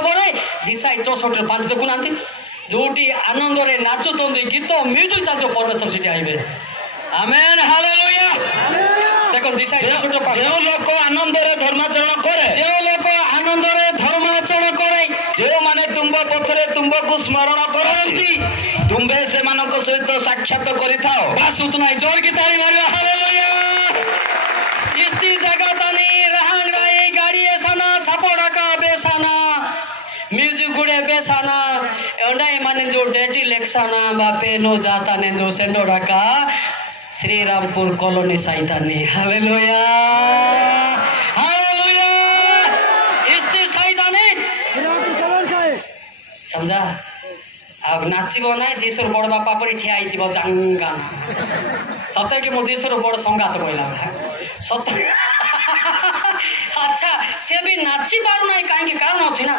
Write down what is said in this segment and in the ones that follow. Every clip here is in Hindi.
ବାସ୍ତବରେ ଯିଶାଇ 64:5 ଦେଖୁନାହାନ୍ତି ଯୋଉଠି ଆନନ୍ଦରେ ନାଚୁଛନ୍ତି ଗୀତ ମ୍ୟୁଜିକ୍ ଚାଲିବ ପରମେଶ୍ୱର ସେଠି ଆଇବେ ଆମେନ୍ ହାଲେଲୁୟା ଦେଖନ୍ତୁ ଯିଶାଇ 64:5 ଯେଉଁ ଲୋକ ଆନନ୍ଦରେ ଧର୍ମାଚରଣ କରେ ଯେଉଁ ଲୋକ ଆନନ୍ଦରେ ଧର୍ମାଚରଣ କରେ ଯେଉଁମାନେ ତୁମ୍ଭ ପଥରେ ତୁମ୍ଭକୁ ସ୍ମରଣ କରନ୍ତି ତୁମ୍ଭେ ସେମାନଙ୍କ ସହିତ ସାକ୍ଷାତ କରିଥାଅ ବାସ୍ ଉतना ही जोर की ताली मारो हालेलुया इस्ती जगतानी रहंग राई गाड़ी एसाना सपोड़ा का बेसाना म्यूजिक गुड़े बेसाना एंडाई माने जो डेटी लेक्साना बापे नो जाता ने दो सेंडोड़ा का श्री रामपुर कॉलोनी साइतानी हालेलुया हालेलुया इस्ती साइतानी समझा अब नाचब ना जीशुर बड़ बापा पर ठिया जांगा सत कि मो जीशुर बड़ संगात कहला सत अच्छा सी भी नाची पार ना कहीं कारण अच्छी ना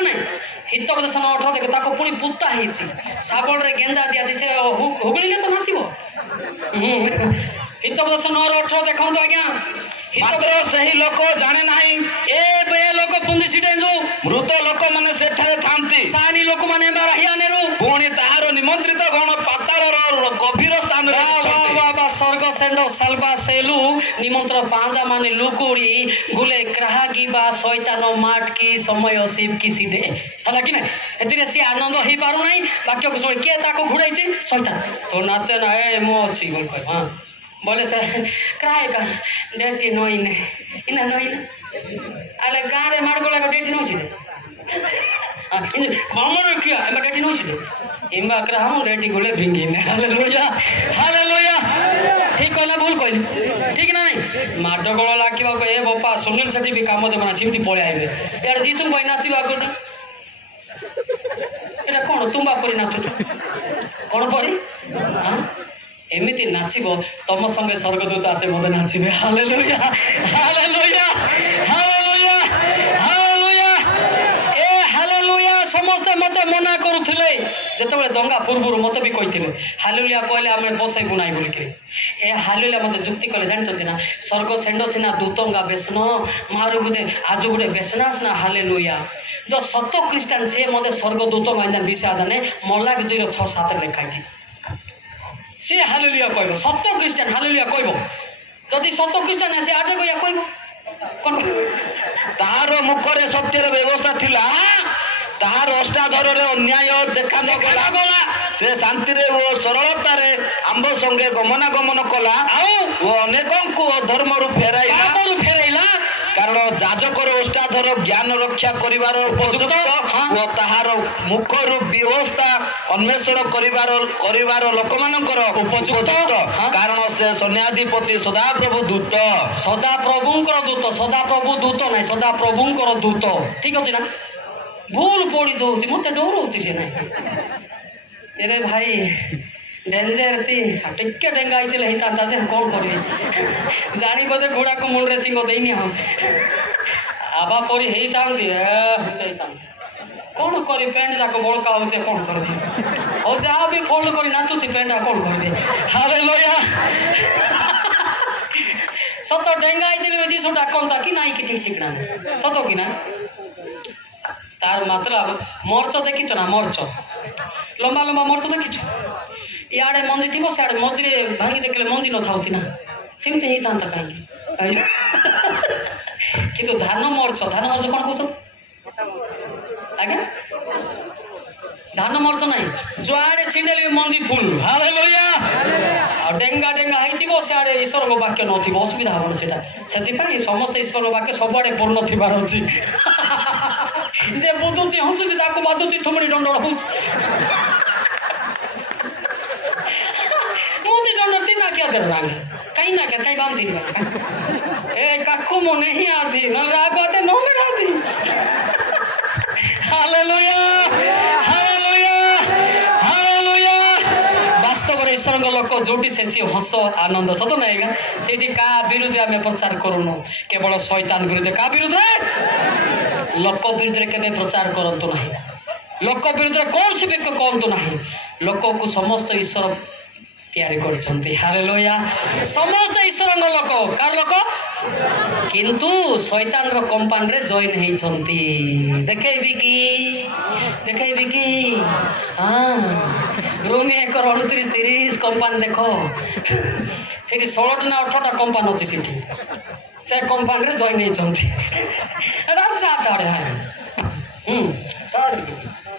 नहीं हित प्रदर्शन 18 देख ताको पुणी पुता है साबण रे गेंदा दिया से हुगुड़े तो नाचब हित प्रदर्शन 18 देखो आज्ञा मात्र सही लोक जाने नाही ए बे लोक पुंदी सिटे जो मृत लोक माने सेठारे थांती सानी लोक माने बारहियानेरु पुणी ताहार निमंत्रित गण पाताळर गभीर स्थान रे बाबा स्वर्ग सेंड सालबा सेलु निमंत्र पांजा माने लुकुड़ी गुले क्राहागी बा शैतान माटकी समय शिव की सिटे हला कि नहीं एतिरे सी आनंद ही पारु नाही वाक्य को सुन के ताको घुड़ाइছে शैतान तो नाचे ना ए मो अछि बोल कह हां बोले से क्राए का डेटी नई ने इना नई ना अले गारे माडगोला को डेटी नई छिटे हां इन मामर किया एमा डेटी नई छिटे इमा क्राहम डेटी गोले भिंगी ने हालेलुया हालेलुया ठीक कहला भूल कहली ठीक ना नहीं माडगोला लाकिबा को ए बापा सुनील सेठी भी काम देबना सिमती पळे आइबे यार जीसु भाई नाचिबा को दे एटा कोन तुंबा परी नाचु कोन परी हां एमिति नाचिब तम संगे स्वर्गदूत आसे मते नाचिबे हालेलुया हालेलुया हालेलुया हालेलुया ए हालेलुया समस्त मते मना करूथिले जेतेबेले दंगा पूर्वरु मते भी कहिथिले हालेलुया कहले आमे बसै बुनाई बोल के ए हालेलुया मते जुक्ति कले जानछथि ना स्वर्ग सेंडो छिना दूतंगा बेसन मारु गुदे आजु गुडे बेसनास ना हालेलुया जो सत्य क्रिश्चियन से मते स्वर्गदूत गाइना विषादने मल्लाक 2:6-7 लेखाइछि सी हालेलुया कहब सत्य क्रिश्चियन हालेलुया कहब जदि सत्य क्रिश्चियन आसे आटे गया कहब कोन ताहार मुखरे सत्यर व्यवस्था थिला ताहार अष्टाधर रे अन्याय देखा न गला से शांति रे ओ सरलता रे आंब संगे गमनागमन कला ओ अनेकों को धर्म रु फेराइला कारण जाजकर अष्टाधर ज्ञान रक्षा करिवार उपयुक्त ओ ताहार मुखर व्यवस्था अन्वेषण करिवार लोकमानकर उपयुक्त कारण से सन्याधिपति सदाप्रभु दूत सदाप्रभु दूत नहीं सदाप्रभुंकर दूत ठीक अछि ना भूल पड़ी दौची मत डर से ना अरे भाई डेंजर थी टिके डेंगा होता से कौन करी जानी बोधे घोड़ा को मुंडे सिंह देनी हम आबा परी होता कौन करी पैंट जाक बड़का हो कौन कर जहाँ भी फोल्ड कर नाचुची पैंट कौन कर हालेलुया सत डेंगा जीसु डाकता कि नाई कि ठीक ठीक ना सत कि ना तार मतलब मर्च देखीच ना मर्च लंबा लंबा मर्च देखीच इे मंदी थी सियाड़े मदी भांगी देखले मंदी न था ना सेमती ही था कहीं कि धान मर्च कौन कौन आज्ञा धान मर्च नहीं जुआड़े छिंडेल मंदी फुल हालेलुया डेंगा डेंगा होती सियाड़े ईश्वर वाक्य नथी असुविधा हम से समस्त ईश्वर वाक्य सबुआड़े पूर्ण थबार अच्छी जे बुझुची हसुची बाधुची थुमड़ी दंड हो मोदी दंड तीन क्या दे राग कहीं ना क्या कहीं बाम तीन ए काकू मो नहीं आती न राग आते नो में आती हालेलुया हालेलुया हालेलुया वास्तव में ईश्वर लोक जोटी से हस आनंद सत ना सेठी का विरुद्ध आम प्रचार करूनु केवल शैतान विरुद्ध का विरुद्ध लोक विरुद्ध के प्रचार करतु ना लोक विरुद्ध कौन सी भी कहतु ना लोक को समस्त ईश्वर तैयारी कर हालेलुया समस्त ईश्वर लोक कार लोक किंतु शैतान रो कंपानी रे जॉइन हेइछंती देखैबी कि हाँ रोमी 1 29 30 कंपानी देखो सेठी 16 ना 18टा कंपानी अछि सेठी से कंपानी रे जॉइन हेइछंती राजा टाड़े है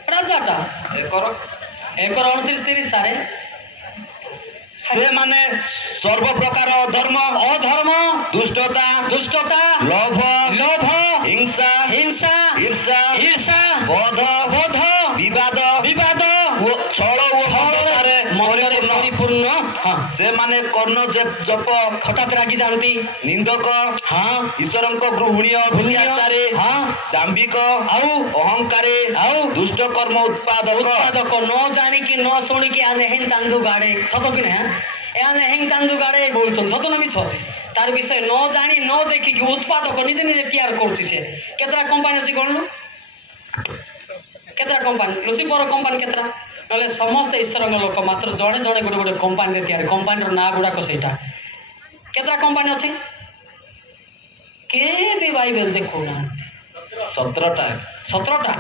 राजाटा 1 29 30 सारे से माने सर्व प्रकार अधर्म दुष्टता लोभ हिंसा ईर्षा बोध विवाद छल मନରେ परिपूर्ण हाँ से माने कर्ण जप हठात रागी जाती निंदक हाँ ईश्वर गृहणीय अत्याचारी हाँ दाम्भिक आउ अहंकारी आउ दुष्ट कर्म उत्पादक न जानिकी न शुणिकी आने हिं तांदु गाड़े सत कि ना याने हिं तांदु गाड़े बोलते सत ना मिछ तार विषय न जानी न देखिकी उत्पादक निजे निजे तैयार करुच्ची से केतरा कंपानी अच्छी गणनु केतरा कंपानी लुसिफर कंपानी केतरा नले समस्त ईश्वर लोक मात्र जड़े जड़े गोटे गोटे कंपानी तैयार कंपानी ना गुड़ाक सेटा केतरा कंपानी अच्छी के भी बाइबल देखो ना 17टा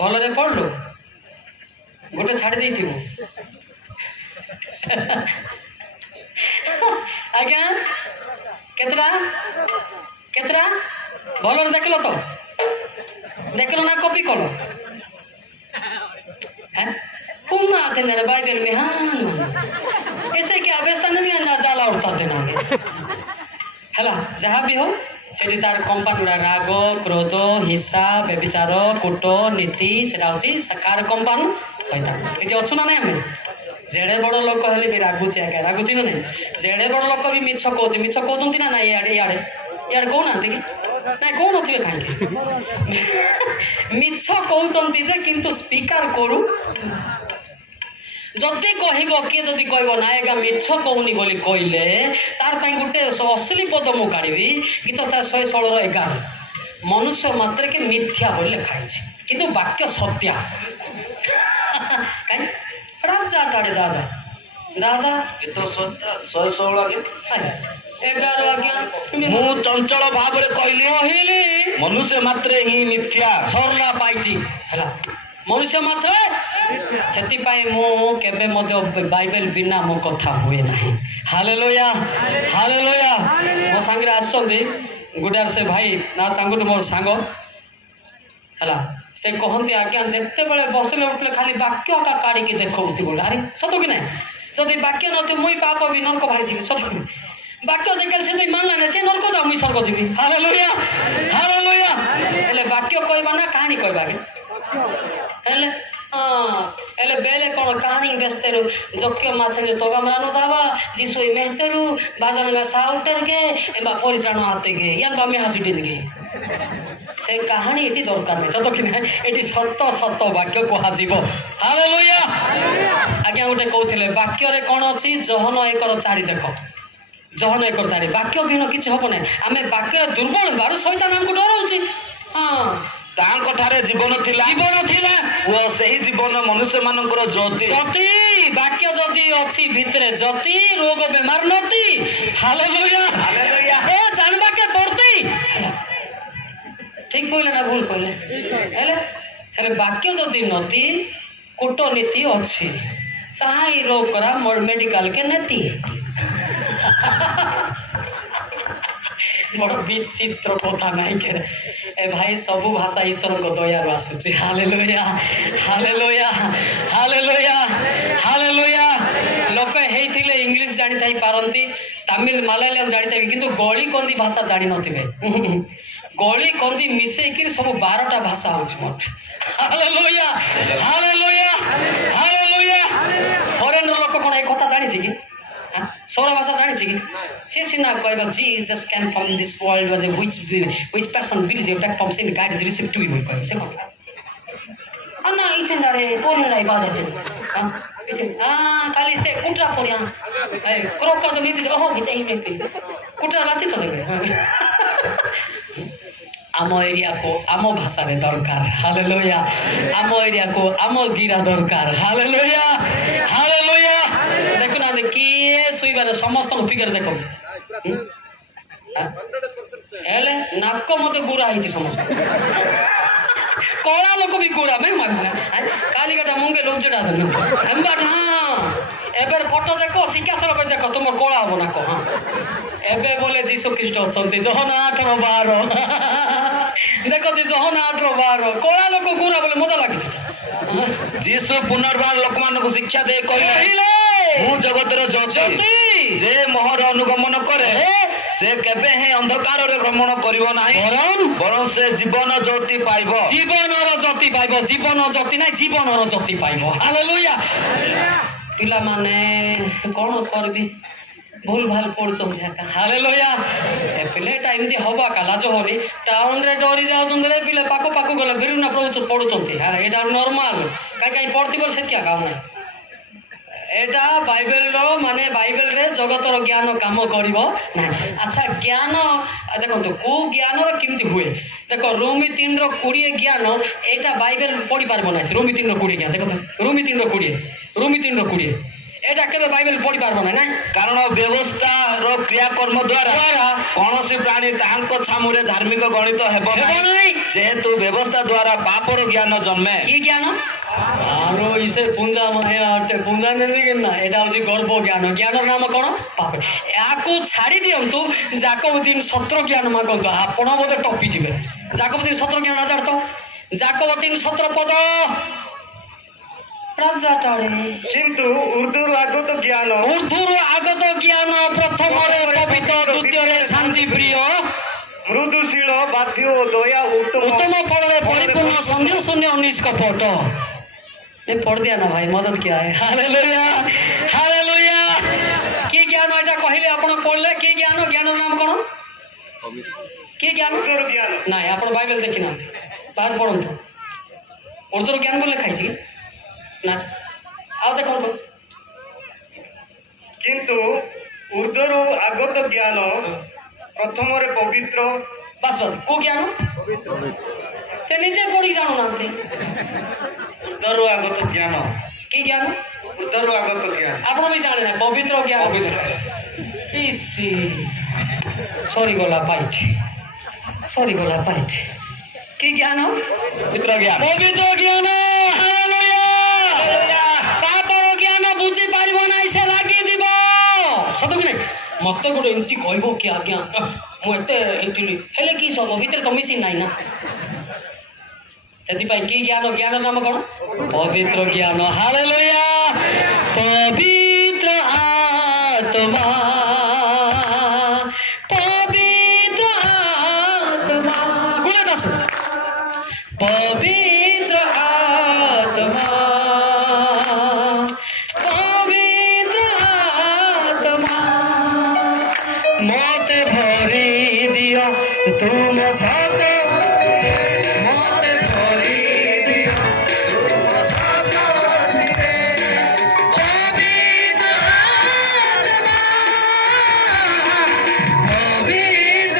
भलरे पढ़लु गोटे छाड़ी देइथिबो आज्ञा केतरा भलरे देखलो तो देखलो ना कॉपी कलो हैं पुन्हा आते ना बाइबल में हाँ ऐसे क्या अवस्था नहीं ना जाला उड़ता देना हैला जहाँ भी हो सेठी तार कंपानी गुड़ा राग क्रोध हिंसा व्यभिचार कूट नीति सेटा होची कार कंपानी शैतान एटी अच्छु ना नहीं हमें जेड़े बड़ लोक हेले भी रागुची आगे रागुची ना नहीं जेड़े बड़ लोक भी मिछ कहते ना ना इे कहना कि ना कौन थे कहीं मिछ कहते जे किंतु स्वीकार करू जदि कह किए जदि कह ना एगा मिछ कहूनी बोली कहले तार पाई गोटे असली पद मु काढ़ी गीत 116:11 मनुष्य मात्र के मिथ्या बोली लिखाई किंतु वाक्य सत्या कहीं राजा टाड़े दादा केतो 116 आगे 11 आज्ञा मु चंचल भाव रे कहली मनुष्य मात्र ही मिथ्या सरला पाइटी हैला मनुष्य मात्र सेति पाई मु केबे मध्य बाइबल बिना मो कथा हुए नाही हालेलुया मो संगे आछंदी गुडार से भाई ना तांगुट मोर सांग हैला से कहती आज्ञा देखते बेले बसले उठले खाली वाक्य का काढ़ी देखौथि बोल अरे सत कि नहीं जदि वाक्य नथि मुई पाप भी नरक बाहरी जीवी सत कि वाक्य देखल से तो मानला ना से नरक जा मुई स्वर्ग जीवी हालेलुया एले वाक्य कहबा ना कहानी कहबा के एले बेले कोन कहानी बेस्तेरु जोक्य माछे तोगा मरानो दावा जिसोई मेहतेरु बाजानगा साउटर गे एबा परित्राण आते गे यान बामे हासिडिन गे से कहानी एटी दरकार नहीं सत कि ना एटी सत वाक्य कह जीव हालेलुया आज्ञा गोटे कहते वाक्य रे कौन अच्छी जहन 1:4 देख जहन 1:4 वाक्य बिना किसी हम ना आम वाक्य दुर्बल होबार शैतान हमको डराउछि हाँ तांको ठारे जीवन थिला वो सही जीवन मनुष्य मानकर ज्योति वाक्य जदि अच्छी भितरे जति रोग बेमार नती हालेलुया ए जानबा के पड़ती ठीक कहले ना भूल कहले हेले वाक्य जदि नती कूटनीति अच्छी साई रोग करा मोर मेडिकल के नेती बड़ विचित्र कथा नहीं के ए भाई सबू भाषा ईश्वर को दयारु आसुची हालेलुया लोक हेइथिले इंग्लिश जानी थाई पारंती तमिल मलयालम जानी थाई किंतु गली कंदी भाषा जानी नथिबे गली कंदी मिसई कि सब 12टा भाषा होची मोट हालेलुया फॉरेन लोक कोन ए कथा जानी छी कि सौर भाषा जानी कि सी सीना कह Jesus can from this world which person will you back from sin guide is receive to you कह से कह अन्ना इचन रे पोरिलाई बाजा से हां खाली से कुटरा पोरिया ए क्रोका तो मेबी ओहो गते ही मेबी कुटरा लाची तो देबे आम एरिया को आम भाषा रे दरकार हालेलुया आम एरिया को आम गिरा दरकार हालेलुया देखो ना किए सुईबार समस्त फिगर देखो ହେଲେ ନାକ ମତେ ଗୁରା ହେଇଛି ସମସ୍ତେ କଳା ଲୋକ ବି ଗୁରା ମେ କାଲିକାଟା ମୁଙ୍ଗେ ଲୁଚଟା ଏବେ ଫଟୋ ଦେଖ ଶିକ୍ଷାସର ପାଇଁ ଦେଖ ତୁମର କଳା ହବ ନାକ ହଁ ଏବେ ବୋଲେ ଯୀଶୁ ଖ୍ରୀଷ୍ଟ ଅଛନ୍ତି ଜହନ 8:12 ଦେଖନ୍ତି ଜହନ 8:12 କଳା ଲୋକ ଗୁରା ବୋଲେ ମଜା ଲାଗିଛି ଯୀଶୁ ପୁନର୍ବାର ଲୋକମାନଙ୍କୁ ଶିକ୍ଷା ଦେଇ କହିଲେ ମୁଁ ଜଗତର ଜ୍ୟୋତି ଯେ ମୋହର ଅନୁଗମନ କରେ ସେ କେବେ ହିଁ ଅନ୍ଧକାରରେ ଭ୍ରମଣ କରିବ ନାହିଁ ବରଂ ସେ ଜୀବନ ଜ୍ୟୋତି ପାଇବ ଜୀବନର ଜ୍ୟୋତି ପାଇବ ଜୀବନ ଜ୍ୟୋତି ନାହିଁ ଜୀବନର ଜ୍ୟୋତି ପାଇବ ହାଲେଲୁୟା ପିଲାମାନେ କଣ କରିବି ଭୁଲ ଭାଲ ପଢୁଛନ୍ତି ହାଲେଲୁୟା ଏ ପିଲାଟା ଏମିତି ହବ ଏକା ଲାଜ ହବନି ଟାଉନରେ ଡରି ଯାଉଛନ୍ତି ରେ ପିଲା ପାଖ ଗଲେ ବିଭିନ୍ନ ପଢୁଛନ୍ତି ଏଇଟା ନର୍ମାଲ କାହିଁ ପଢୁଥିବ ସେତିକି କାମ ନାହିଁ ଏଇଟା ବାଇବେଲର ମାନେ ବାଇବେଲରେ ଜଗତର ଜ୍ଞାନ କାମ କରିବ ନାହିଁ ଆଚ୍ଛା ଜ୍ଞାନ ଦେଖନ୍ତୁ କେଉଁ ଜ୍ଞାନର କେମିତି ହୁଏ ଦେଖ ରୋମି 3:20 ଜ୍ଞାନ ଏଇଟା ବାଇବେଲ ପଢ଼ିପାରିବ ନାହିଁ ରୋମି 3:20 ଜ୍ଞାନ ଦେଖନ୍ତୁ ରୋମି 3:20 এটা কেবে বাইবেল পড়ি পারবো না কারণ ব্যবস্থার ক্রিয়াকর্ম দ্বারা কৌশি প্রাণী তাহাঙ্ক ছামুরে ধার্মিক গণিত ହେବ ନାହିଁ যেহেতু ব্যবস্থা দ্বারা পাপর জ্ঞান জন্মে কি জ্ঞান আর ইসে পুঞ্জা মানে পুঞ্জা নেই না এটা হচ্ছে গর্ব জ্ঞান জ্ঞানর নাম কোণ পাপ ইয়াকু ছাড়ি দিয়ন্তু জাকবদিন 17 জ্ঞান মাগন্তু আপন বোধে টপি যাবে জাকবদিন 17 জ্ঞান আজার তো জাকবদিন 17 পদ কিন্তু উর্দুর আগত জ্ঞান প্রথমরে পবিত্র দ্বিতীয়রে শান্তি প্রিয় মৃদুশীল বাধ্য ও দয়া उत्तम फलरे परिपूर्ण संदेह शून्य 19 का फोटो मैं पढ़ दिया ना भाई मदद किया है हालेलुया हालेलुया की ज्ञान एटा कहिले आपण पढ़ले की ज्ञान ज्ञान नाम कोन की ज्ञान ना आपण बाइबल देखि ना बाहर पढ़ंतु उर्दू ज्ञान बोले खाइछि ना आओ देखो तो किंतु उर्दूर आगत ज्ञान प्रथम पवित्र बस बस को ज्ञान से नीचे पढ़ी जानो ना उर्दूर आगत ज्ञान की ज्ञान उर्दूर आगत ज्ञान आपण भी जाने ना पवित्र ज्ञान इसी सॉरी गोला पाइट की ज्ञान पवित्र ज्ञान मत गोटे एमती कह कि आज्ञा मुझे हेले कि सब भितर तो मिसिन नाई ना से कि ज्ञान ज्ञान नाम कौन पवित्र ज्ञान हालेलुया पवित्र आत्मा गुणे दस पवित्र आत्मा मते भरी दियो तुम साथ मते भरी दियो तुम साथ पवित्र आत्मा पवित्र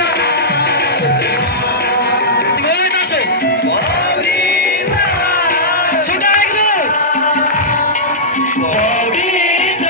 सिंगले दसे पवित्र सुडाइगो पवित्र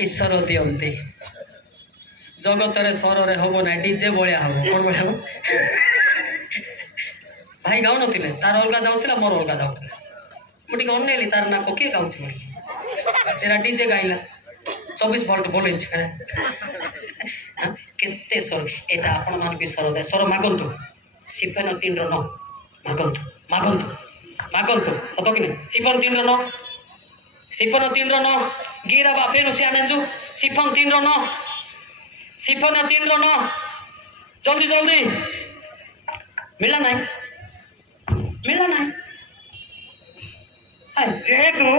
ईश्वर दियंती जगतरे स्वरे हम ना डीजे भाया हम कौन भाया हम भाई गाँव नी तार अलग जाऊला मोर अलग जाऊला मुझे अनेली तार ना किए गाँव तेरा डीजे गाइला 24 वोल्ट बोले केते स्वर एटा आपण मानक स्वर दे स्वर मागंतु सिफन 3 र 9 मागंतु सत कि सिफन 3 र 9 Sifon 3 gira bape no sianenju sifon 3 sifon 3 जल्दी मिला नहीं जेहेतु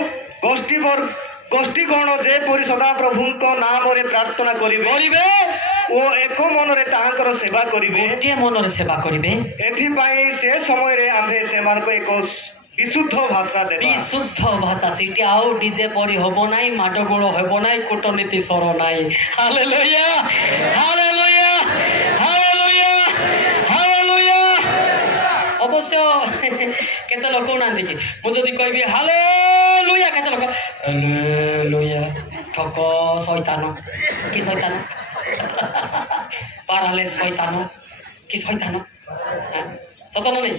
गोष्ठी गण जेपरी सदा प्रभु नाम प्रार्थना करिवे ओ एक मनरे तांकर सेवा करिवे गोटे मन सेवा करिवे एथिपाई से समय रे आम्भे सेमानको एक विशुद्ध भाषा देबा विशुद्ध भाषा सीटी आउ डीजे परी होबो नाही माडगोळ होबो नाही कूटनीति सर नाही हालेलुया हालेलुया हालेलुया हालेलुया अवश्य केते लोक नांदी कि मु जदी कहबी हालेलुया केते लोक हालेलुया ठक शैतान कि शैतान पाराले शैतान कि शैतान सतन नहीं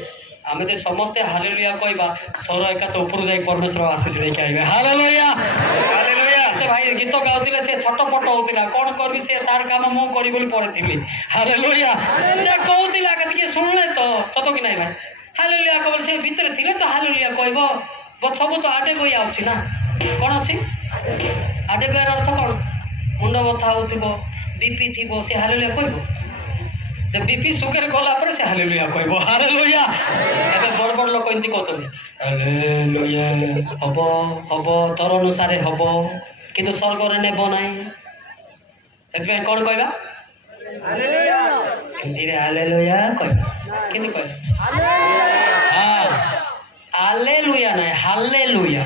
आमे तो समस्ते हालेलुया कहबा स्वर एका तो ऊपर जाई परमेश्वर आशीष लेके आइबे हालेलुया हालेलुया ते भाई गीत गाउतिले से छटपट होतिला कोन करबी से तार काम मो करी बोली पड़ेथिली हालेलुया से कहउतिला कति सुनले तो सत कि नाही भाई हालेलुया कहबल से भीतर थिले तो हालेलुया कहबो सब तो आटे कोई आउछि ना कोन अछि आटे कोई अर्थ कोन मुंड बथा होतिबो बीपी थिबो से हालेलुया कहबो जब बीपी सुगर गला पर से हालेलुया कहबो हालेलुया एबे बड़ बड़ लोक एंती कहतनी हालेलुया हबो तोर अनुसार हबो किंतु स्वर्ग रे नेबो नाही सेतबे कोन कहबा हालेलुया धीरे हालेलुया कहबा किंतु कहबा हां हालेलुया नाही हालेलुया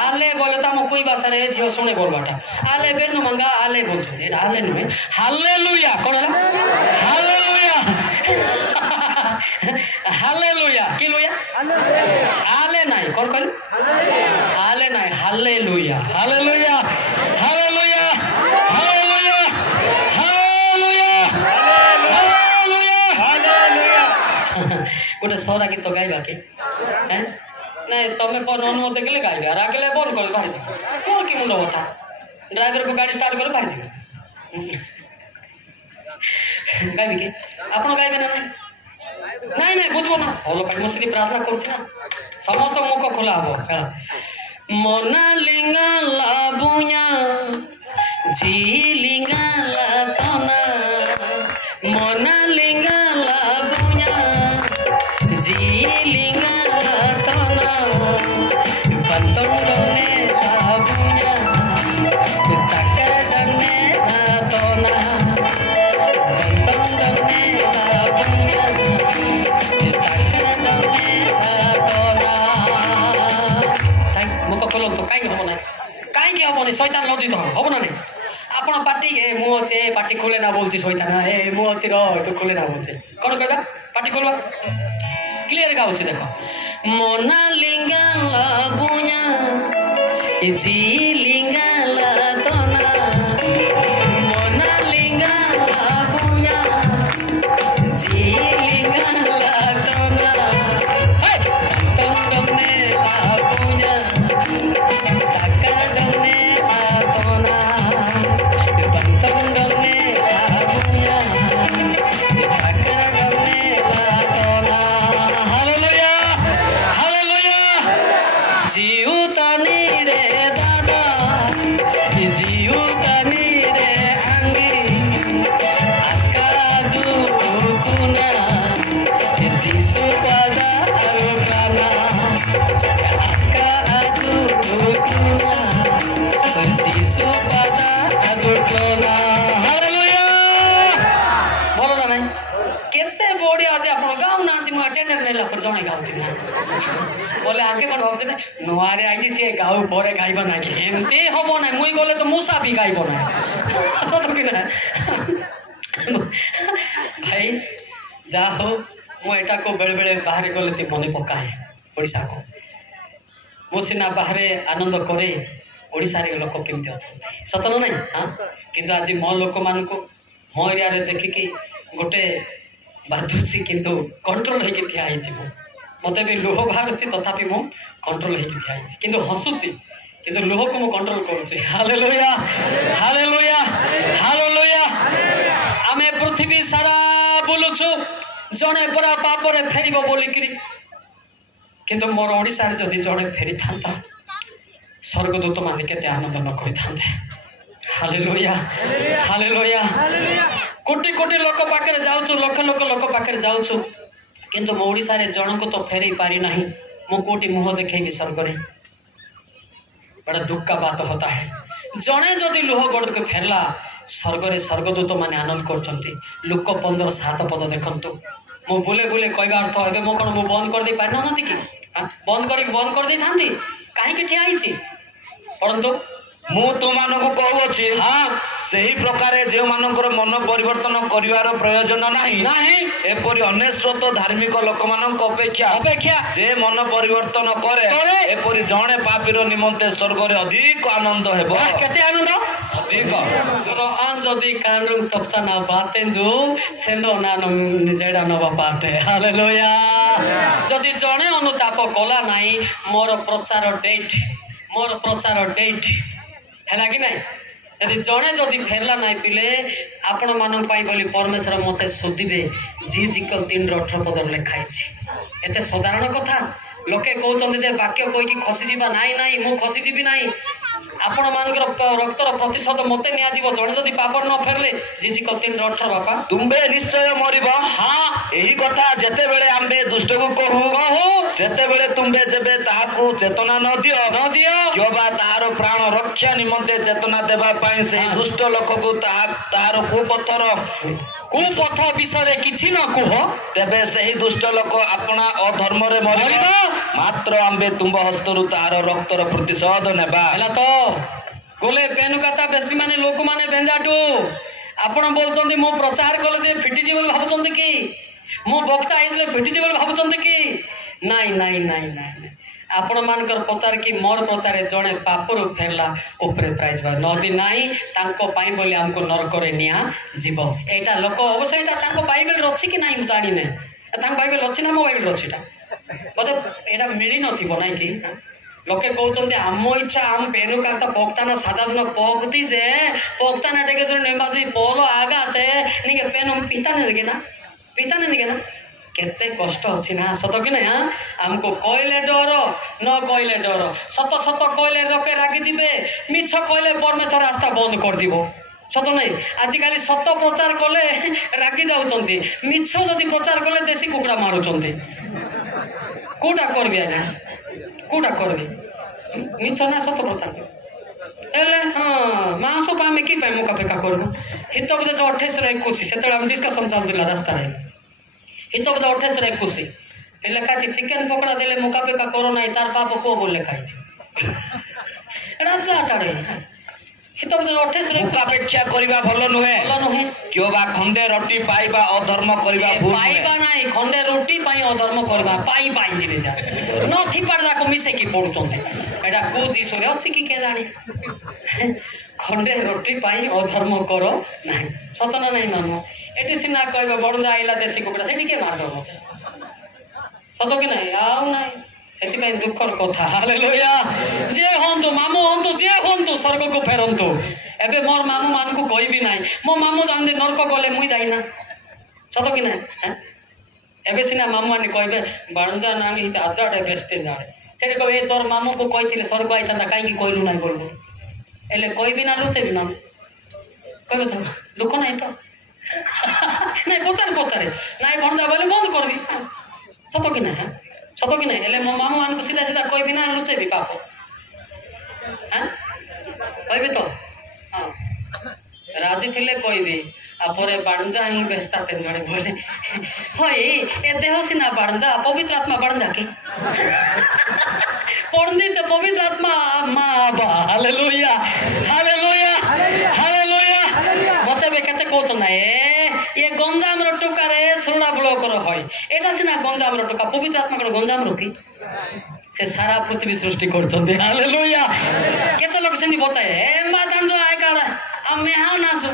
आले बोले तो हम कोई भाषा रे झियो सुने बोलबाटा आले बेन मंगा आले बोलछे एटा आले नुहे हालेलुया कोन हला हालेलुया हालेलुया की लुया आले नाही कोन कहल आले नाही hallelujah hallelujah hallelujah hallelujah hallelujah hallelujah गोटे सौरा गीत गाइबा के हैं नहीं तुम्हें कौन अनुमति के लिए गाइबे और आगे बंद कर बाहर कौन की मुंड बता ड्राइवर को गाड़ी स्टार्ट कर बाहर गाइबे के आपण गाइबे ना नहीं नहीं बुझबो ना भलो पाई मस्ती प्रार्थना करूछ ना समस्त मुख खोला हबो मना लिंगा लाबुया जी लिंगा लातना मना लिंगा लाबुया जी लिंगा लातना पंतंगने लाबुया ताकर जने लातना पंतंगने लाबुया ताकर जने लातना मुख खोलो तो काई हबो ना काई के हबो नहीं शैतान लज्जित हबो ना नहीं आपण पार्टी ए मु अच्छे पार्टी खोले ना बोलती शैतान ए मु अच्छे रो तो खोले ना बोलते कोन कहबा पार्टी खोलबा क्लियर गाउछ देखो मोना लिंगा लाबुया जी लिंगा लातना मोना लिंगा लाबुया जी लिंगा लातना हे तंगने लाबुया ताकाडने लातना तंगने लाबुया ताकाडने लातना हालेलुया हालेलुया जीवतानी रे दादा जीवतानी रे अंगी आस्काजु कुना जीसु पादा अरुकाना आस्काजु कुना जीसु पादा अरुकाना हालेलुया बोलो ना नहीं केते बड़ी आज आपण गाउ ना मु अटेंडर नेला पर जणे गाउती बोले आके कोन भाबते ने नुआरे आइजी से गाउ परे गाइबा ना कि एमते हबो ना मुई गले तो मुसा भी गाइबो ना सत कि ना भाई जा हो मु एटा को बेले बेले बाहर गले ती मने पकाए ओडिसा को मु सिना बाहर आनंद करे ओडिसा रे लोक केमते अछि सतन नहीं हां किंतु आज मो लोक मान को मो एरिया रे देखि कि गोटे बाधुची किंतु कंट्रोल है कि ठिया आइछि मत भी लुह बाहर तथापि मु कंट्रोल है कि ठिया आइछि किंतु हसुची किंतु लुह को मु कंट्रोल करूछि हालेलुया हालेलुया हालेलुया आमे पृथ्वी सारा बुलुछु जणे परा पाप रे फेरिबो बोली किरि किंतु मोर ओडिसा रे जदी जणे फेरि थांता स्वर्गदूत मैंने केते आनंद न करिथांते। Hallelujah hallelujah. कोटी कोटी लोक पाखे जाऊँ लक्ष लक्ष लोक पाखे जाऊँ किंतु मो ओडिशा रे जनक तो फेरई पारि नहीं। मु कोटी मुह देखेबी स्वर्ग बड़ा दुख का बात होता है। जड़े जदि लुह गड़ के फेरला स्वर्ग रे स्वर्गदूत मैंने आनंद कर लुक 15:7 पद देखु। मु बुले बुले कहवा अर्थ ए मो कौन मु बंद कर दे पारि ना कि बंद कर दी था कहीं ठिया पढ़ु। ମୁଁ ତୁମମାନଙ୍କୁ କହୁଅଛି ସେହି ପ୍ରକାରେ ଯେଉଁମାନଙ୍କର ମନ ପରିବର୍ତ୍ତନ କରିବାର ପ୍ରୟୋଜନ ନାହିଁ ଏପରି ଅନେଶ୍ୱତ ଧାର୍ମିକ ଲୋକମାନଙ୍କ ଅପେକ୍ଷା ଯେ ମନ ପରିବର୍ତ୍ତନ କରେ ଏପରି ଜଣେ ପାପୀର ନିମନ୍ତେ ସ୍ୱର୍ଗରେ ଅଧିକ ଆନନ୍ଦ ହେବ। କେତେ ଆନନ୍ଦ ଅଧିକ ଯଦି କାନରୁ ତପସା ନା ପାତେ ଯୋ ସେନ ନା ଯେଡ଼ା ନବା ପାଟେ। ହାଲେଲୁୟା। ଯଦି ଜଣେ ଅନୁତାପ କଲା ନାହିଁ ମୋର ପ୍ରଚାର ଡେଟ୍ है कि नहीं। यदि जड़े जदि फेरला ना पिले आपण मान परमेश्वर मत शोधे जी जिकल 3:18 पद लिखाई। एत साधारण कथा लोके कहते वाक्य कहीकि खसीजा ना मु खसीजी ना आपण मानकर रक्तर प्रतिशोध मत नि जड़े जदि पाप न फेरले जी जिकल 3:18 बापा तुम्बे निश्चय मरिब। हाँ यही कथा जेते बेले आम्बे दुष्ट को कहू सेते बेले तुम्बे जेबे ताहाकू चेतना न दियो क्योबा ताहार प्राण रक्षा निमंते चेतना देबा पई से दुष्ट लोक को ताहार कुपथ विषय किछि न कुह तेबे सही दुष्ट लोक अपना अधर्म रे मरिबा मात्र आम्बे तुम्ब हस्तरु ताहार रक्तर प्रतिशोध नेबा। हला तो गोले पेनुकाता बेस्टी माने लोक माने बेंजाटू आपण बोलचंदी मो प्रचार कले दे फिटी जीवन भाबुचंदी कि मो वक्ता आइले फिटी जीवन भाबुचंदी कि नाई आपण मानकर प्रचार कि मोर प्रचार जड़े पापरु फेरला उपरे प्राइज बा नदी नाई तांको पाई बोली हमको नरकरे निया जीव एटा लोक अवश्य एटा तांको बाइबल रछि कि नाही जानि ने तांको बाइबल अछि ना मो बाइबल रछिटा बोले एटा मिली नथिबो नाही कि लोके कहते आम इच्छा आम पेनुका तो पक्ताना सादा दिन पकती जे पक्ताना टेके तो नेबादी पोलो आगाते निके पेनु पिताने दिखे ना केते कष्ट अच्छी ना सत कि ना आमको कहले डर न कहले डर सत कहले लोके रागी जीवे मिछ कहले परमेश्वर रास्ता बंद कर दिबो सत नहीं आजिकल सत प्रचार कले रागी जाउचंती मिछ जदि प्रचार कले देसी कुकुड़ा मारुचंती कोटा करबी आज्ञा कोटा करबी मिछ ना सत प्रचार एले हाँ मांस पामे कि पाए मुका पेका करबो हित बजे 28-21 सेते हम डिस्कशन चलतिला रास्ता रे हित बजे 28-21 लेखा चिकेन पकड़ा देले मुका पेका करो ना तार पाप को बोल लेखाई राजा टाड़े हित बजे 28 मुकापेक्षा करिबा भलो नुहे क्योबा खंडे रोटी पाइबा अधर्म करिबा भूल पाइबा नाही खंडे रोटी पाई अधर्म करबा पाई जिने जा न थिपाड़ जाको मिसे की पडुचंते एटा को दिसरे अछि कि के जाने खंडे रोटी पाई अधर्म करो नाही सतना नाही मानो एटी सिना कहबा बडुदा आइला देसी कुकुड़ा सेठी के मार दो सतो कि नाही आउ नाही से दुखर कथा। हालेलुया। जे हंतु मामू हंतु जे हंतु स्वर्ग को फेरंतु एबे मोर मामू मान को कहबी नाही मो मामू जाने नरक गले मुई जाइना सत कि ना एबे सिना मामू माने कहबे बाणुदा नांगी हित आजाडे बेस्ते जाडे सेठी कहबे तोर मामू को कहिथिले स्वर्ग आइता काई की कहलु नाही बोलबो एले कहबी ना लुते भी मामू कहबे त दुख नाही तो नाही पचारे नाही भंडा बोले बंद करबी सत कि ना सत कि नहीं मो मामू मान को सीधा सीधा कहबी ना लुचेबी पाप हाँ कहबी तो हाँ राजी थिले कहबी आपर बाणजा ही बेस्ता तेन जड़े बोले हई ए देह सिना बाणजा पवित्र आत्मा बाणजा के पढ़ी तो पवित्र आत्मा माँ बा। हालेलुया हालेलुया हालेलुया मते बे केते कहत ना ये गंजाम टोका रे सुरड़ा ब्लॉकर हई एटा सिना गंजाम टोका पवित्र आत्मा को गंजाम रोकी से सारा पृथ्वी सृष्टि करछन्ते। हालेलुया केते लोक सेनी बचाए ए मा दांजो आय काडा आ मेहा नासु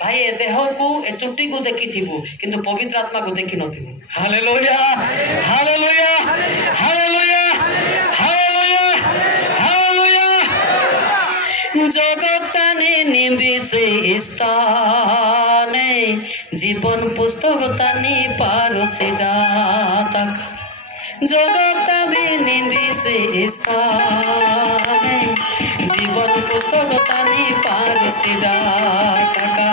भाई ए देह को ए चुट्टी को देखी थीबु किंतु पवित्र आत्मा को देखी नथिबु। Hallelujah hallelujah hallelujah hallelujah hallelujah जगताने निबिसे स्थाने जीवन पुस्तक तानी पारसिदा तक जगताने निबिसे स्थाने জীবন পুস্তকতানি পারসিদা কাকা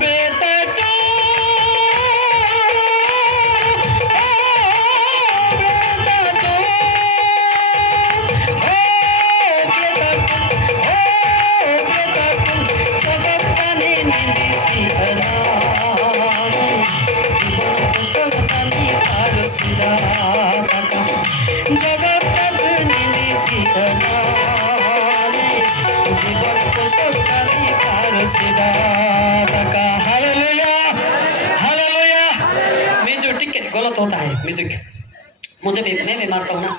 বেতাটা गलत होता है म्यूजिक मुझे भी मैं भी मारता हूँ ना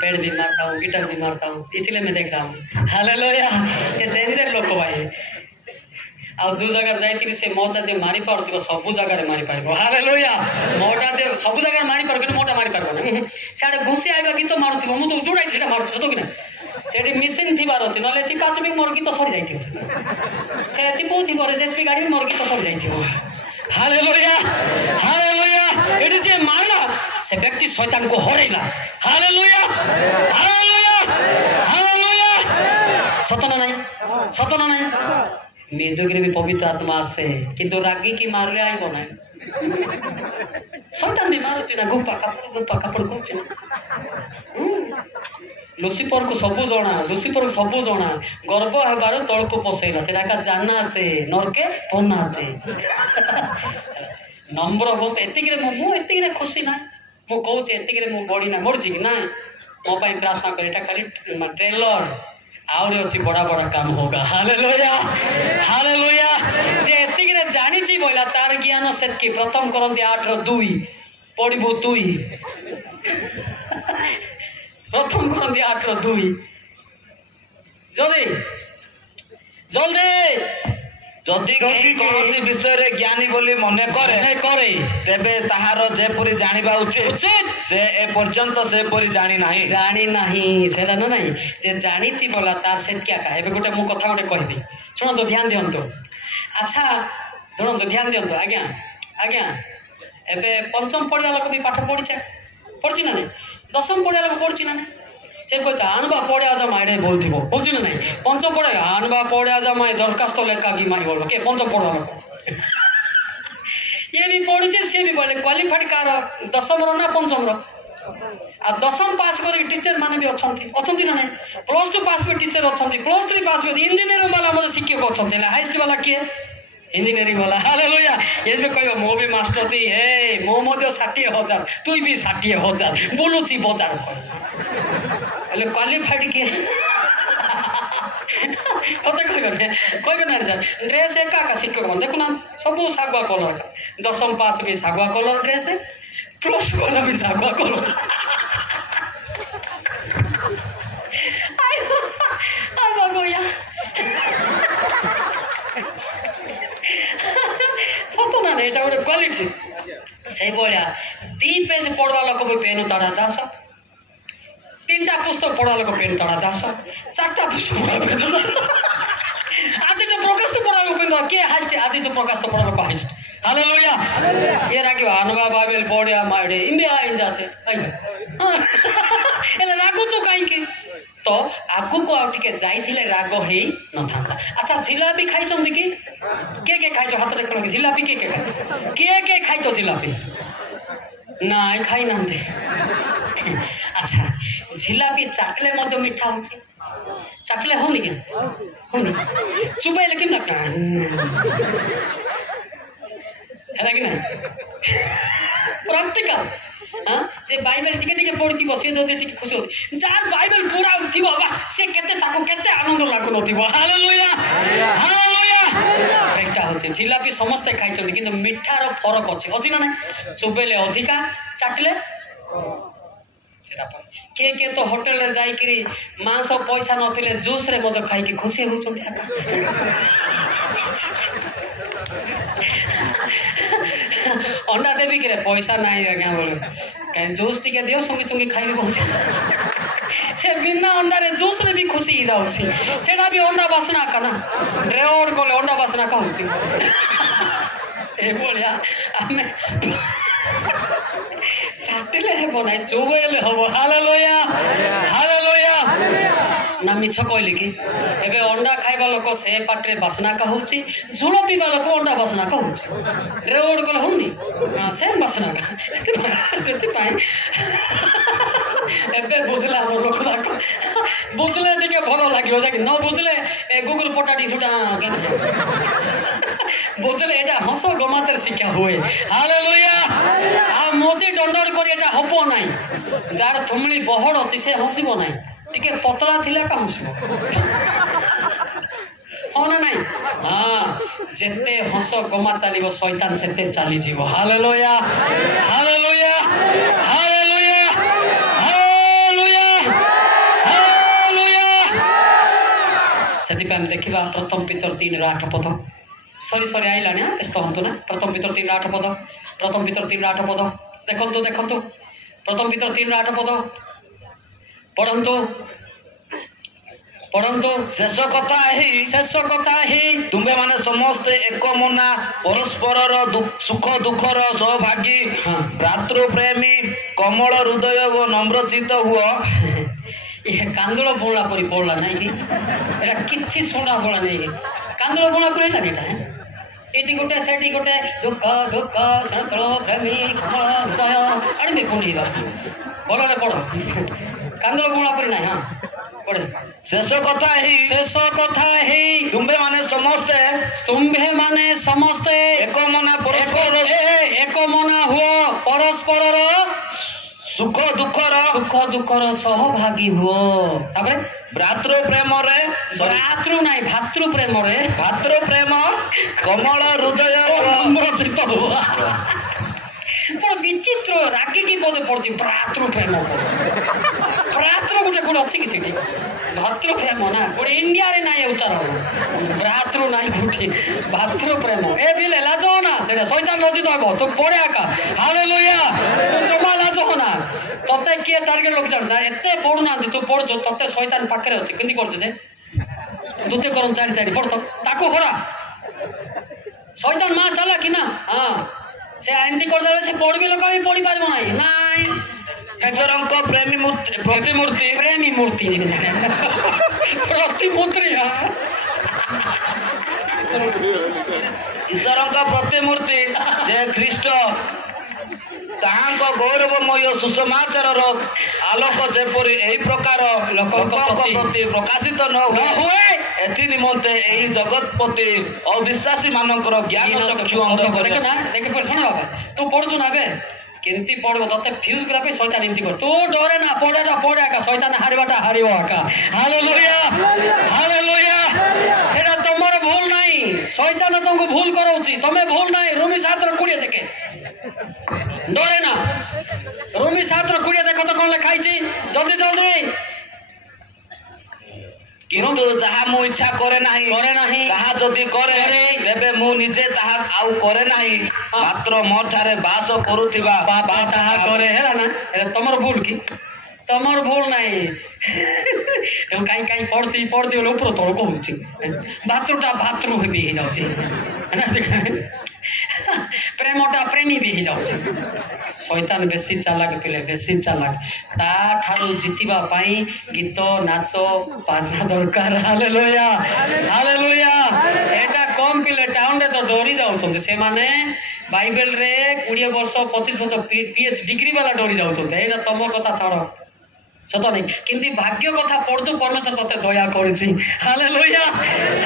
पेड़ भी मारता हूँ गिटार भी मारता हूँ इसलिए मैं देख रहा हूँ हालेलुया ये डेंजर लोक भाई ଆଉ ଯେଉଁ ଜାଗାରେ ଯାଇଥିବି ସେ ମୋଟା ଯେ ମାରିପାରୁଥିବ ସବୁ ଜାଗାରେ ମାରିପାରିବ ହାଲେଲୁୟା ମୋଟା ଯେ ସବୁ ଜାଗାରେ ମାରିପାରିବ କିନ୍ତୁ ମୋଟା ମାରିପାରିବ ନା ସିଆଡ଼େ ଘୁଷି ଆଇବା ଗୀତ ମାରୁଥିବ ମୁଁ ତ ଯୋଉଟା ସେଇଟା ମାରୁଛି ସତ କି ନା ସେଠି ମିସିନ୍ ଥିବାର ଅଛି ନହେଲେ ଚିପା ଚିପି ମୋର ଗୀତ ସରିଯାଇଥିବ ସେ ଚିପଉଥିବ ରେଜେସ୍ପି ଗାଡ଼ି ମୋର ଗୀତ ସରିଯାଇଥିବ ହାଲେଲୁୟା ହାଲେଲୁୟା ଏଠି ଯିଏ ମାରିଲା ସେ ବ୍ୟକ୍ତି ଶୈତାନକୁ ହରେଇଲା ହାଲେଲୁୟା ହାଲେଲୁୟା ହାଲେଲୁୟା ସତ ନା ନାହିଁ ସତ ନା ନାହିଁ म्यूजिक भी पवित्र आत्मा आसे किंतु रागी की मारले आइब ना शैतान भी मारुची ना गुप्पा कापड़ करची ना लुसिफर को सबू जना लुसिफर को सबू जना गर्व हेबार तल को पसैला सेटा का जाना से नरके पन्ना से नंबर बहुत एतिक रे मु एतिक रे खुशी ना मु कहूची एतिक रे मु बड़ी ना मरजी कि ना मो पई प्रार्थना कर एटा खाली ट्रेलर आउरे अच्छी बड़ा बड़ा काम होगा हालेलुया हालेलुया जे एतिक रे जानी छी बोला तार ज्ञान सेतकी प्रथम करंती 8:2 पढिबो तुई प्रथम करंती 8:2 जल्दी जल्दी যদি କେହି କୌଣସି ବିଷୟରେ ଜ୍ଞାନୀ ବୋଲି ମନେ କରେ ତେବେ ତାହାର ଯେପରି ଜାଣିବା ଉଚିତ ସେ ଏପର୍ଯ୍ୟନ୍ତ ସେପରି ଜାଣି ନାହିଁ ସେଟା ନା ନାହିଁ ଯେ ଜାଣିଛି ବୋଲା ତାର ସେତିକି ଆକା ଏବେ ଗୋଟେ ମୁଁ କଥା ଗୋଟେ କହିବି ଶୁଣନ୍ତୁ ଧ୍ୟାନ ଦିଅନ୍ତୁ ଆଚ୍ଛା ଶୁଣନ୍ତୁ ଧ୍ୟାନ ଦିଅନ୍ତୁ ଆଜ୍ଞା ଆଜ୍ଞା ଏବେ ପଞ୍ଚମ ପଢ଼ିବା ଲୋକ ବି ପାଠ ପଢ଼ିଛି ନା ନାହିଁ ଦଶମ ପଢ଼ିବା ଲୋକ ପଢ଼ୁଛି ନା ନାହିଁ से कहते आनबा पड़े आजा माइडे बोलथिबो बुझु ना नहीं पंचम पड़े आनबा पड़े आजा माइ दरखास्त लेखा की माइ बोलो के पंचम पढ़ा ये भी पढ़ुचे सी भी बोले क्वालिफाइड कार दशम रो ना पंचम रो आ दशम पास कर टीचर माने भी अच्छी ना नहीं +2 पास में टीचर अच्छा +3 पास में इंजीनियर वाला मतलब शिक्षक अच्छा हाईस्ट वाला किए इंजीनियरिंग वाला हालेलुया ये भी कहबो मो भी मास्टर थी हे मो मध्य 60,000 तू भी 60,000 बोलुची बजार हेले क्वालिफाइड किए कत कहबे ना सर ड्रेस एका का शिक्षक मन देखु ना सब सागुआ कलर का दशम पास भी सागुआ कलर ड्रेस है प्लस वाला भी सागुआ कलर आई बाबूया सत ना एटा गोटे क्वालिटी से भाया 2 पेज पढ़वा लोक भी पेन ताड़ा दास 3टा पुस्तक पढ़ा लोक पेन ताड़ा दास 4टा पुस्तक पढ़ा पेन आदित्य प्रकाश तो पढ़ा लोक पेन के हाइस्ट आदित्य प्रकाश तो पढ़ा लोक हाइस्ट हालेलुया ये रागी आनबा बाबेल पढ़िया माडे इंडिया इन जाते एले रागु तो काई के तो आगु को आउ टिके जाइथिले राग हेई न था अच्छा जिलापी खाइ चंदी के खाइ हाथ रे कलो जिलापी के खाइ के खाइ तो जिलापी ना खाई नांते अच्छा जिलापी चाटले मध्य मीठा होची चाटले होनी के होनी चुबाइले कि ना है कि ना प्रैक्टिकल हाँ जे बाइबल टिके टिके पढ़ी सी तो टिके खुशी होती जार बाइबल पूरा थी सी केते ताको केते आनंद लागु नथिबो हालेलुया हालेलुया एटा होचे जिलापी समस्त खाइ छथि किंतु मिठार फरक अछि ना नहीं चुबेले अधिका चाटले सेटा के तो होटल रे जाई करी मांस पैसा नथिले जूस रे मद खाइ के खुशी होचंती अंडा देवी कि पैसा नहीं आज्ञा बोले कहीं जूस टी दियो संगे संगे खाइबे पहुंचे से बिना अंडा रे जूस रे भी खुशी ही जाउछि सेटा भी अंडा बासना कना ड्रेवर कोले अंडा बासना खाउछि से बोलिया हमें चाटले हेबो नाही चुबेले हबो हालेलुया हालेलुया ନା ମିଛ କହିଲି କି? ଏବେ ଅଣ୍ଡା ଖାଇବା ଲୋକ ସେ ପାଟିରେ ବାସ୍ନା କହୁଛି, ଝୋଳ ପିଇବା ଲୋକ ଅଣ୍ଡା ବାସ୍ନା କହୁଛି, ରୋଡ଼ କଲେ ହଉନି ସେମ୍ ବାସ୍ନା ସେଥିପାଇଁ ଏବେ ବୁଝିଲେ ଆମ ଲୋକ ଯାକ ବୁଝିଲେ ଟିକେ ଭଲ ଲାଗିବ ଯାକି ନ ବୁଝିଲେ ଗୁଗୁଲ ପଟାଟି ସୁଟା ବୁଝିଲେ ଏଇଟା ହସ ଗମାତରେ ଶିକ୍ଷା ହୁଏ। ହାଲେଲୁୟା। ଆଉ ମୋଦି ଦଣ୍ଡ କରି ଏଇଟା ହବ ନାହିଁ। ଯାହାର ଥୁମଳି ବହଡ଼ ଅଛି ସେ ହସିବ ନାହିଁ, ଟିକେ ପତଳା ଥିଲେ ଏକା ହସିବ। ହଁ ନା ନାଇଁ? ହଁ, ଯେତେ ହସ ଗମା ଚାଲିବ ଶୈତାନ ସେତେ ଚାଲିଯିବ। Hallelujah hallelujah hallelujah hallelujah hallelujah. ସେଥିପାଇଁ ଆମେ ଦେଖିବା ପ୍ରଥମ ପିତର 3:8 ପଦ। ସରି ଆଇଲାଣି, ବ୍ୟସ୍ତ ହୁଅନ୍ତୁ ନା। ପ୍ରଥମ ପିତର 3:8 ପଦ, ପ୍ରଥମ ପିତର 3:8 ପଦ ଦେଖନ୍ତୁ ପ୍ରଥମ ପିତର 3:8 ପଦ ପଢ଼ନ୍ତୁ। ଶେଷ କଥା ଏହି ତୁମ୍ଭେମାନେ ସମସ୍ତେ ଏକ ମନା, ପରସ୍ପରର ସୁଖ ଦୁଃଖର ସହଭାଗୀ, ଭ୍ରାତୃପ୍ରେମୀ, କୋମଳ ହୃଦୟ ଓ ନମ୍ରଚିତ୍ତ ହୁଅ। ଇଏ କାନ୍ଦୁଳ ବୋଳା ପରି ପଡ଼ିଲା ନାଇଁ କି? ଏଇଟା କିଛି ଶୁଣା ବୋଳା ନାଇଁ କି? କାନ୍ଦୁଳ ବୋଳା ପରି ହେଲାନି ଏଇଟା। ଏଇଠି ଗୋଟେ ସେଠି ଗୋଟେ ଦୁଃଖ ସନ୍ତଳ ପ୍ରେମୀ ହୃଦୟ ଆଣିବେ କୁଣ୍ଡିବା ଭଲରେ ପଢ଼। କାନ୍ଦୁଳ ବୋଳା ପରି ନାହିଁ। ହଁ ପଢ଼େ। ଶେଷ କଥା ଏହି ତୁମ୍ଭେମାନେ ସମସ୍ତେ ଏକ ମନା ହୁଅ, ପରସ୍ପରର ସୁଖ ଦୁଃଖର ସହଭାଗୀ ହୁଅ। ତାପରେ ଭାତୃ ପ୍ରେମ କୋମଳ ହୃଦୟ ନମ୍ରଚିତ୍ତ ହୁଅ। ବଡ଼ ବିଚିତ୍ର ରାଗିକି ବୋଧେ ପଡୁଛି ଭ୍ରାତୃପ୍ରେମ। ଭ୍ରାତୃ ଗୋଟେ ଅଛି କି ସେଠି? ଭାତୃପ୍ରେମ ନା ଗୋଟେ ଇଣ୍ଡିଆରେ ନାହିଁ ଉଚ୍ଚାରଣ। ଭ୍ରାତୃ ନାହିଁ କୋଉଠି, ଭାତୃପ୍ରେମ। ଏ ପିଲେ ଲାଜ ନା, ସେଇଟା ଶୈତାନ ଲଜ୍ଜିତ ହେବ। ତୁ ପଢ଼େ ଆକା। ହାଲେଲୁୟା। ତୁ ଜମା ଲାଜ ହନା। ତତେ କିଏ ଟାର୍ଗେଟ ରଖିଛ ନା? ଏତେ ପଢୁନାହାନ୍ତି, ତୁ ପଢୁଛୁ, ତତେ ଶୈତାନ ପାଖରେ ଅଛି। କେମିତି କରୁଛୁ ଯେ? ତୋତେ କର 4 ପଢ, ତାକୁ ହରା। ଶୈତାନ ମା ଚାଲା କି ନା? ହଁ, ସେ ଏମିତି କରିଦେଲେ ସେ ପଢିବି ଲୋକ ବି ପଢି ପାରିବ ନାହିଁ। ନାଇଁ, ଈଶ୍ୱରଙ୍କ ପ୍ରତିମୂର୍ତ୍ତି ଈଶ୍ୱରଙ୍କ ପ୍ରତିମୂର୍ତ୍ତି ଯେ ଖ୍ରୀଷ୍ଟ, ତାହାଙ୍କ ଗୌରବମୟ ସୁସମାଚାରର ଆଲୋକ ଯେପରି ଏହି ପ୍ରକାର ଲୋକଙ୍କ ପ୍ରତି ପ୍ରକାଶିତ ନ ହୁଏ, ଏଥି ନିମନ୍ତେ ଏହି ଜଗତପତି ଅବିଶ୍ୱାସୀ ମାନଙ୍କର ଜ୍ଞାନ ଚକ୍ଷୁ ଅନ୍ଧ ଦେଖ ନା। ଶୁଣ ବାବା, ତୁ ପଢୁଛୁ ନା ଏବେ? କେମିତି ପଢିବ? ତତେ ଫ୍ୟୁଜ କରିବା ପାଇଁ ଶୈତାନ ଏମିତି କର। ତୁ ଡରେ ନା, ପଢେ ଆକା। ଶୈତାନ ହାରିବ ଆକା। Hallelujah hallelujah. ଏଟା ତମର ଭୁଲ ନାହିଁ, ଶୈତାନ ତମକୁ ଭୁଲ କରାଉଛି। ତମେ ଭୁଲ ନାହିଁ। ରୋମୀ 7:20 ଦେଖେ। ଡରେ ନା। ରୋମୀ 7:20 ଦେଖ ତ କଣ ଲେଖା ହେଇଛି? ଜଲ୍ଦି। କିନ୍ତୁ ଯାହା ମୁଁ ଇଚ୍ଛା କରେ ନାହିଁ ତାହା ଯଦି କରେ, ତେବେ ମୁଁ ନିଜେ ତାହା ଆଉ କରେ ନାହିଁ, ମାତ୍ର ମୋ ଠାରେ ବାସ କରୁଥିବା ତାହା କରେ। ହେଲା ନା? ଏଟା ତମର ଭୁଲ କି? ତମର ଭୁଲ ନାହିଁ। କାହିଁ ପଢତି ବୋଲେ ଉପର ତଳ କହୁଛି। ଭାତୃ ବି ହେଇଯାଉଛି, ପ୍ରେମଟା ପ୍ରେମୀ ବି ହେଇଯାଉଛି। ଶୈତାନ ବେଶୀ ଚାଲାକ ପିଲେ, ବେଶୀ ଚାଲାକ। ତା ଠାରୁ ଜିତିବା ପାଇଁ ଗୀତ ନାଚ ପାଇବା ଦରକାର। Hallelujah hallelujah. ଏଟା କମ ପିଲେ ଟାଉନରେ ତ ଡରି ଯାଉଛନ୍ତି। ସେମାନେ ବାଇବେଲରେ 20 ବର୍ଷ 25 ବର୍ଷ PhD ଡିଗ୍ରୀ ବାଲା ଡରି ଯାଉଛନ୍ତି। ଏଇଟା ତମ କଥା ଛାଡ଼, ସତ ନାଇଁ। କିନ୍ତୁ ଭାଗ୍ୟ କଥା ପଢୁଛୁ, ପରମେଶ୍ୱର ତତେ ଦୟା କରିଛି। Hallelujah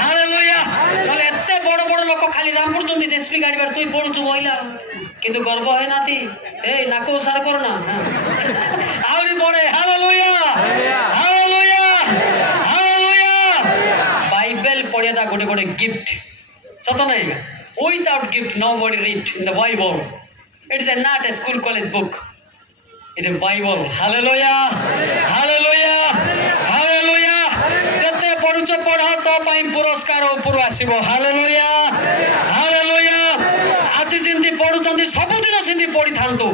hallelujah. ନହେଲେ ଏତେ ବଡ ଲୋକ ଖାଲି ରାମ ପଡୁଛନ୍ତି ଜେସିପି ଗାଡି ବାଡି, ତୁଇ ପଢୁଛୁ ମହିଳା, କିନ୍ତୁ ଗର୍ବ ହେଇନାହାନ୍ତି। ଏଇ ନାକ ଉସାର କରନା। ଆହୁରି ବଢେ। Hallelujah hallelujah hallelujah. ବାଇବେଲ ପଢିବା ଗୋଟେ ଗିଫ୍ଟ, ସତ ନାଇଁ? Without gift nobody read in the Bible. It is not a school college book. It is Bible. Hallelujah hallelujah hallelujah. ଯେତେ ପଢୁଛ ପଢ, ତୋ ପାଇଁ ପୁରସ୍କାର ଉପରୁ ଆସିବ। Hallelujah hallelujah. ଆଜି ଯେମିତି ପଢୁଛନ୍ତି ସବୁଦିନ ସେମିତି ପଢିଥାନ୍ତୁ।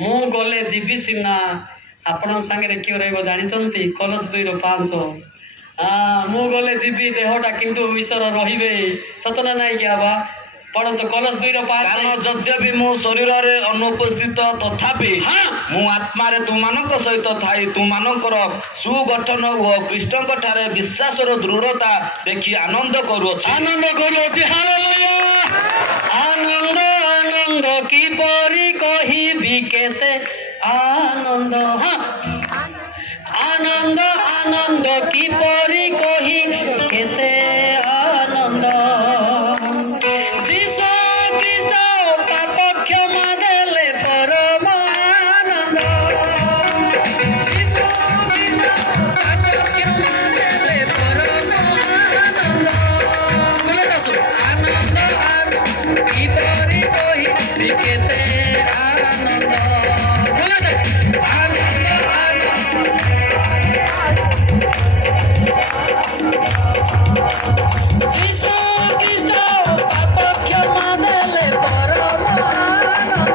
ମୁଁ ଗଲେ ଯିବି ସିନା, ଆପଣଙ୍କ ସାଙ୍ଗରେ କିଏ ରହିବ ଜାଣିଛନ୍ତି? କଲସ 2:5। ମୁଁ ଗଲେ ଯିବି ଦେହଟା, କିନ୍ତୁ ଈଶ୍ୱର ରହିବେ। ସତ ନା ନାଇଁ କି ବାବା? ପଢନ୍ତୁ କଲସ 2:5 କାରଣ ଯଦ୍ୟପି ମୁଁ ଶରୀରରେ ଅନୁପସ୍ଥିତ ତଥାପି ମୁଁ ଆତ୍ମାରେ ତୁମମାନଙ୍କ ସହିତ ଥାଇ ତୁମମାନଙ୍କର ସୁଗଠନ ଓ ଖ୍ରୀଷ୍ଟଙ୍କ ଠାରେ ବିଶ୍ୱାସର ଦୃଢ଼ତା ଦେଖି ଆନନ୍ଦ କରୁଅଛି। ହାଲେଲୁୟା। ଆନନ୍ଦ ଆନନ୍ଦ କିପରି କହିବି କେତେ ଆନନ୍ଦ ଆନନ୍ଦ ଆନନ୍ଦ କିପରି କହି କେତେ ଆନନ୍ଦ ଯୀଶୁ ଖ୍ରୀଷ୍ଟ ପାପ କ୍ଷମା ଦେଲେ ପରମ ଆନନ୍ଦ ଯୀଶୁ ଖ୍ରୀଷ୍ଟ ପାପ କ୍ଷମା ଦେଲେ ପରମ ଆନନ୍ଦ ବୋଲେ ଦାସୁ ଆନନ୍ଦ କିପରି କହି କେତେ ଆନନ୍ଦ ବୋଲେ ଦାସୁ ଆନନ୍ଦ ଯୀଶୁ ଖ୍ରୀଷ୍ଟ ପାପ କ୍ଷମା ଦେଲେ ପରମ ଆନନ୍ଦ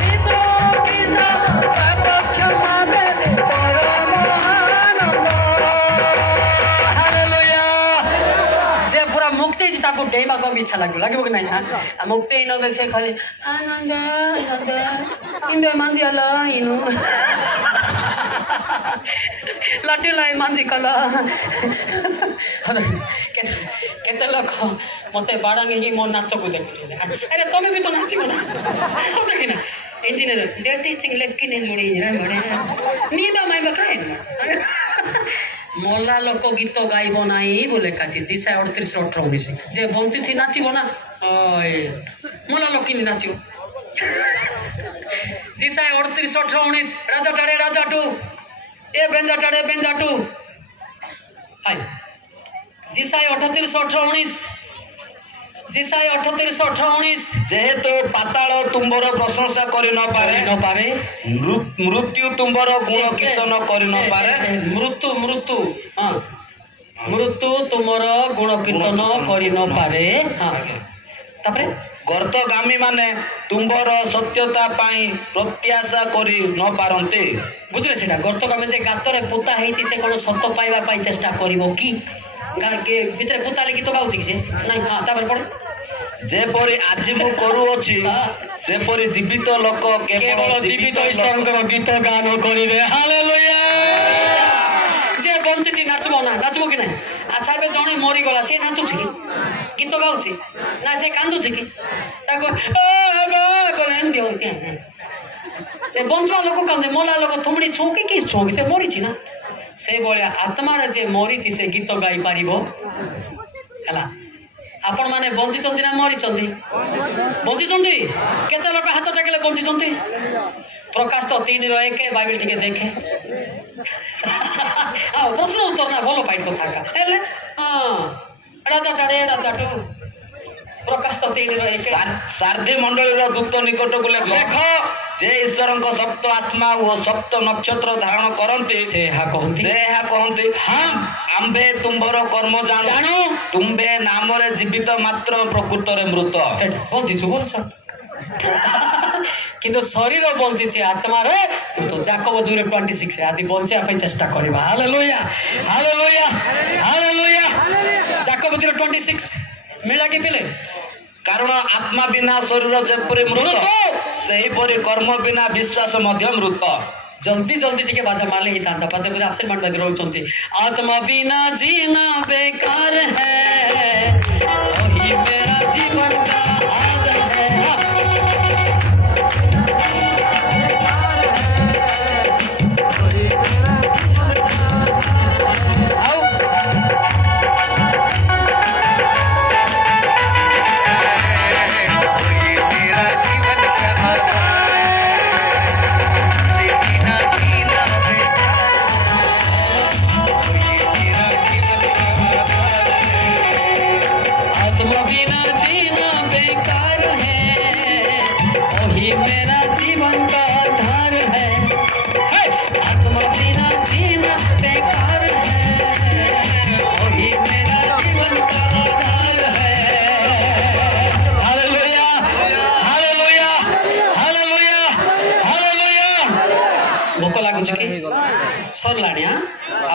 ଯୀଶୁ ଖ୍ରୀଷ୍ଟ ପାପ କ୍ଷମା ଦେଲେ ପରମ ଆନନ୍ଦ ହାଲେଲୁୟା। ଯେ ପୁରା ମୁକ୍ତି ହେଇଛି ତାକୁ ଡେଇଁବାକୁ ବି ଇଚ୍ଛା ଲାଗିବ କି ନାହିଁ? ମୁକ୍ତି ହେଇନଲେ ସେ ଖାଲି ଆନନ୍ଦ ଆନନ୍ଦ ଇନ୍ଦୁ ମାନ୍ଦିଆଲ ଇନୁ ଲାଟିଲାଇ ମାନ୍ଦି କଲ କେତେ ଲୋକ ମତେ ବାଡ଼ାଙ୍ଗି ମୋ ନାଚକୁ ଦେଖୁଛନ୍ତି। ଆରେ ତମେ ବି ତ ନାଚିବ ନା କି ନା ଇଞ୍ଜିନିୟର ଡେଟିଚିଂ ଲେଖିନି ମୁଡ଼ି ନିଦ ମାଇବ କାହିଁ ମଲା ଲୋକ ଗୀତ ଗାଇବ ନାହିଁ ବୋଲେ ଲେଖାଛି Jesaja 38:18 ଯେ ବଞ୍ଚିଛି ନାଚିବ ନା ମଲା ଲୋକ କିନ୍ତି ନାଚିବ? Jesaja 38:19 ରାଜା ଟାଡ଼େ ରାଜାଟୁ ଏ ବେଞ୍ଜା ଟାଡ଼େ ବେଞ୍ଜାଟୁ ହାଇ Jesaja 38:19 Jesaja 38:19 ଯେହେତୁ ପାତାଳ ତୁମ୍ବର ପ୍ରଶଂସା କରି ନପାରେ ମୃତ୍ୟୁ ତୁମ୍ବର ଗୁଣ କୀର୍ତ୍ତନ କରି ନପାରେ ମୃତ୍ୟୁ ତୁମର ଗୁଣ କୀର୍ତ୍ତନ କରି ନପାରେ ତାପରେ ଗର୍ତ୍ତଗାମୀ ମାନେ ତୁମ୍ବର ସତ୍ୟତା ପାଇଁ ପ୍ରତ୍ୟାଶା କରି ନପାରନ୍ତି। ବୁଝିଲେ ସେଟା ଗର୍ତ୍ତଗାମୀ ଯେ ଗାତରେ ପୋତା ହେଇଛି ସେ କ'ଣ ସତ ପାଇବା ପାଇଁ ଚେଷ୍ଟା କରିବ କି? ଭିତରେ ପୋତା ଗୀତ ଗାଉଛି କି ସେ ନାଇଁ? ତାପରେ ପଢ ଯେପରି ଆଜି ମୁଁ କରୁଅଛି ସେପରି ଜୀବିତ ଲୋକ କେବଳ ଜୀବିତ ଈଶ୍ୱରଙ୍କର ଗୀତ ଗାନ କରିବେ। ହାଲେଲୁୟା। ଯେ ବଞ୍ଚିଛି ନାଚବ ନା ନାଚବ କି ନାହିଁ? ଆଚ୍ଛା ଏବେ ଜଣେ ମରିଗଲା ସେ ନାଚୁଛି କି ଗୀତ ଗାଉଛି ନା ସେ କାନ୍ଦୁଛି କି? ତାକୁ ଏମିତି ହଉଛି ସେ ବଞ୍ଚବା ଲୋକ କାନ୍ଦେ ମଲା ଲୋକ ଥୁମଡ଼ି ଛୁଁକି କି ଛୁଁକି ସେ ମରିଛି ନା ସେଇଭଳିଆ ଆତ୍ମାରେ ଯେ ମରିଛି ସେ ଗୀତ ଗାଇପାରିବ ହେଲା। ଆପଣ ମାନେ ବଞ୍ଚିଛନ୍ତି ନା ମରିଛନ୍ତି? ବଞ୍ଚିଛନ୍ତି। କେତେ ଲୋକ ହାତ ଟେକିଲେ ବଞ୍ଚିଛନ୍ତି? ପ୍ରକାଶ 3:1 ବାଇବେଲ ଟିକେ ଦେଖେ। ପ୍ରଶ୍ନ ଉତ୍ତର ନା ଭଲ ପାଇଟ୍ କଥା ହେଲେ ରାଜା ଟାଡ଼େ ରାଜାଟୁ ପ୍ରକାଶ 3:1 ସାରଥୀ ମଣ୍ଡଳୀର ଦୂତ ନିକଟକୁ ଲେଖ ଯେ ଈଶ୍ୱରଙ୍କ ସପ୍ତ ଆତ୍ମା ଓ ସପ୍ତ ନକ୍ଷତ୍ର ଧାରଣ କରନ୍ତି ସେ ଏହା କହନ୍ତି ଆମ୍ଭେ ତୁମ୍ଭର କର୍ମ ଜାଣୁ ତୁମ୍ଭେ ନାମରେ ଜୀବିତ ମାତ୍ର ପ୍ରକୃତରେ ମୃତ। ବଞ୍ଚିଛୁ କିନ୍ତୁ ଶରୀର ବଞ୍ଚିଛି ଆତ୍ମାରେ ଯାକବ 2:26 ଆଦି ବଞ୍ଚିବା ପାଇଁ ଚେଷ୍ଟା କରିବା। Hallelujah hallelujah hallelujah. ଯାକବ 2:26 ମିଳିଲା କି ପିଲେ? କାରଣ ଆତ୍ମା ବିନା ଶରୀର ଯେପରି ମୃତ ସେହିପରି କର୍ମ ବିନା ବିଶ୍ୱାସ ମଧ୍ୟ ମୃତ। ଜଲ୍ଦି ଜଲ୍ଦି ଟିକେ ବାଜା ମାରଲେ ହେଇଥାନ୍ତା। ପଦେ ପଦେ ଆବସେଣ୍ଟ ବାଦ ରହୁଛନ୍ତି। ଆତ୍ମା ବିନା ଜିନା ବେକାର ହେ वही मेरा जीवन का आदत है।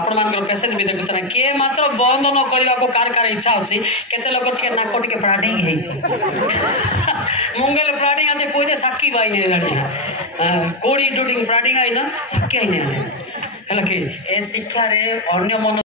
ଆପଣମାନଙ୍କର ପେସେଣ୍ଟ ବି ଦେଖୁଛନ୍ତି କିଏ ମାତ୍ର ବନ୍ଦ ନ କରିବାକୁ କାର କାର ଇଚ୍ଛା ଅଛି କେତେ ଲୋକ ଟିକେ ନାକ ଟିକେ ପ୍ରାଟିଂ ହେଇଛି ମୁଙ୍ଗଲ ପ୍ରାଟିଂ ଆତେ କହିଦେ ସାକ୍ଷୀ ବାଇନେ ଜାଣି କୋଡ଼ି ଟୁଟିଂ ପ୍ରାଟିଂ ଆଇନା ସାକ୍ଷୀ ଆଇନେ ହେଲା କି ଏ ଶିକ୍ଷାରେ ଅନ୍ୟ ମନ